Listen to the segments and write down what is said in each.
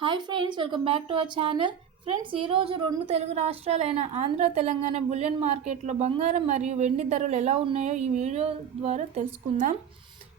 Hi friends, welcome back to our channel. Friends, ఈరోజు రెండు Telugu రాష్ట్రాలైన Andhra Telangana bullion మార్కెట్లో బంగారం మరియు వెండి ధరలు ఎలా ఉన్నాయో ఈ వీడియో ద్వారా తెలుసుకుందాం.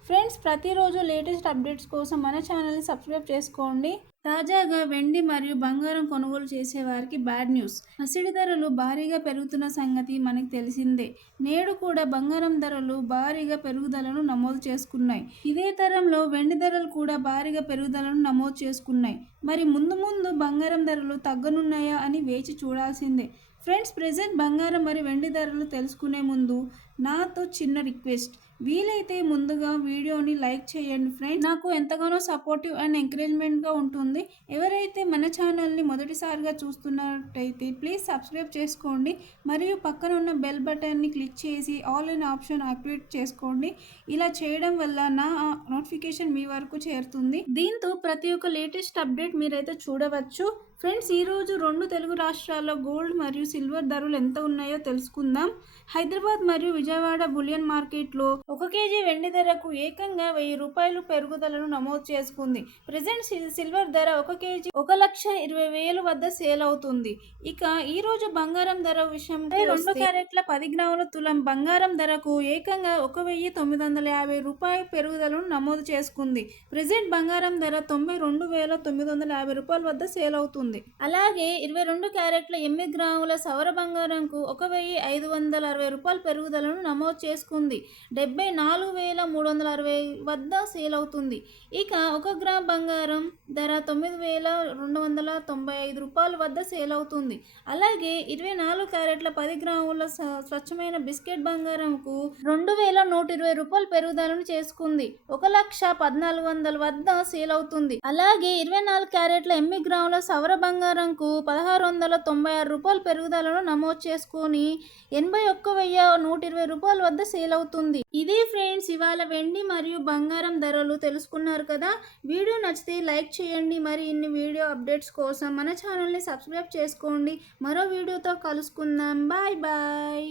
ఫ్రెండ్స్, ప్రతిరోజు లేటెస్ట్ అప్డేట్స్ కోసం మన ఛానల్ని సబ్స్క్రైబ్ చేసుకోండి. తాజాగా వెండి మరియు బంగారం కొనుగోలు చేసే వారికి బ్యాడ్ న్యూస్. పసిడి ధరలు భారీగా పెరుగుతున్న సంగతి మనకు తెలిసిందే. నేడు కూడా బంగారం ధరలు భారీగా పెరుగుదలను నమోదు చేసుకున్నాయి. ఇదే తరంలో వెండి ధరలు కూడా భారీగా పెరుగుదలను నమోదు చేసుకున్నాయి. మరి ముందు ముందు బంగారం ధరలు తగ్గనున్నాయా అని వేచి చూడాల్సిందే. ఫ్రెండ్స్, ప్రెజెంట్ బంగారం మరియు వెండి ధరలు తెలుసుకునే ముందు నాతో చిన్న రిక్వెస్ట్. వీలైతే ముందుగా వీడియోని లైక్ చేయండి ఫ్రెండ్స్. నాకు ఎంతగానో సపోర్టివ్ అండ్ ఎంకరేజ్మెంట్గా ఉంటుంది. ఎవరైతే మన ఛానల్ని మొదటిసారిగా చూస్తున్నట్టయితే ప్లీజ్ సబ్స్క్రైబ్ చేసుకోండి మరియు పక్కన ఉన్న బెల్ బటన్ని క్లిక్ చేసి ఆల్ ఇన్ ఆప్షన్ యాక్టివేట్ చేసుకోండి. ఇలా చేయడం వల్ల నా నోటిఫికేషన్ మీ వరకు చేరుతుంది. దీంతో ప్రతి ఒక్క లేటెస్ట్ అప్డేట్ మీరైతే చూడవచ్చు. ఫ్రెండ్స్, ఈరోజు రెండు తెలుగు రాష్ట్రాల్లో గోల్డ్ మరియు సిల్వర్ ధరలు ఎంత ఉన్నాయో తెలుసుకుందాం. హైదరాబాద్ మరియు విజయవాడ బులియన్ మార్కెట్లో 1 కేజీ వెండి ధరకు ఏకంగా 1000 రూపాయలు పెరుగుదలను నమోదు చేసుకుంది. ప్రెజెంట్ సిల్వర్ ధర 1 కేజీ 1,20,000 వద్ద సేల్ అవుతుంది. ఇక ఈ రోజు బంగారం ధర విషయంలో 2 క్యారెట్ల 10 గ్రాముల తులం బంగారం ధరకు ఏకంగా 1,950 రూపాయల పెరుగుదలను నమోదు చేసుకుంది. ప్రెజెంట్ బంగారం ధర 92,950 రూపాయల వద్ద సేల్ అవుతుంది. అలాగే 22 క్యారెట్ల 8 గ్రాముల సవర బంగారంకు 1,560 రూపాయల పెరుగుదలను నమోదు చేసుకుంది. 74,360 వద్ద సేల్ అవుతుంది. ఇక 1 గ్రామ్ బంగారం ధర 9,295 రూపాయల వద్ద సేల్ అవుతుంది. అలాగే 24 క్యారెట్ల 10 గ్రాముల స్వచ్ఛమైన బిస్కెట్ బంగారంకు 2,120 రూపాయల పెరుగుదలను చేసుకుంది. 1,14,00 వద్ద సేల్ అవుతుంది. అలాగే 24 క్యారెట్ల 8 గ్రాముల సవర బంగారంకు 1,696 రూపాయల పెరుగుదలను నమోదు చేసుకుని 81,120 రూపాయల వద్ద సేల్ అవుతుంది. ఇదే ఫ్రెండ్స్ ఇవాళ వెండి మరియు బంగారం ధరలు తెలుసుకున్నారు కదా. వీడియో నచ్చితే లైక్ చేయండి. మరి ఇన్ని వీడియో అప్డేట్స్ కోసం మన ఛానల్ని సబ్స్క్రైబ్ చేసుకోండి. మరో వీడియోతో కలుసుకుందాం. Bye bye.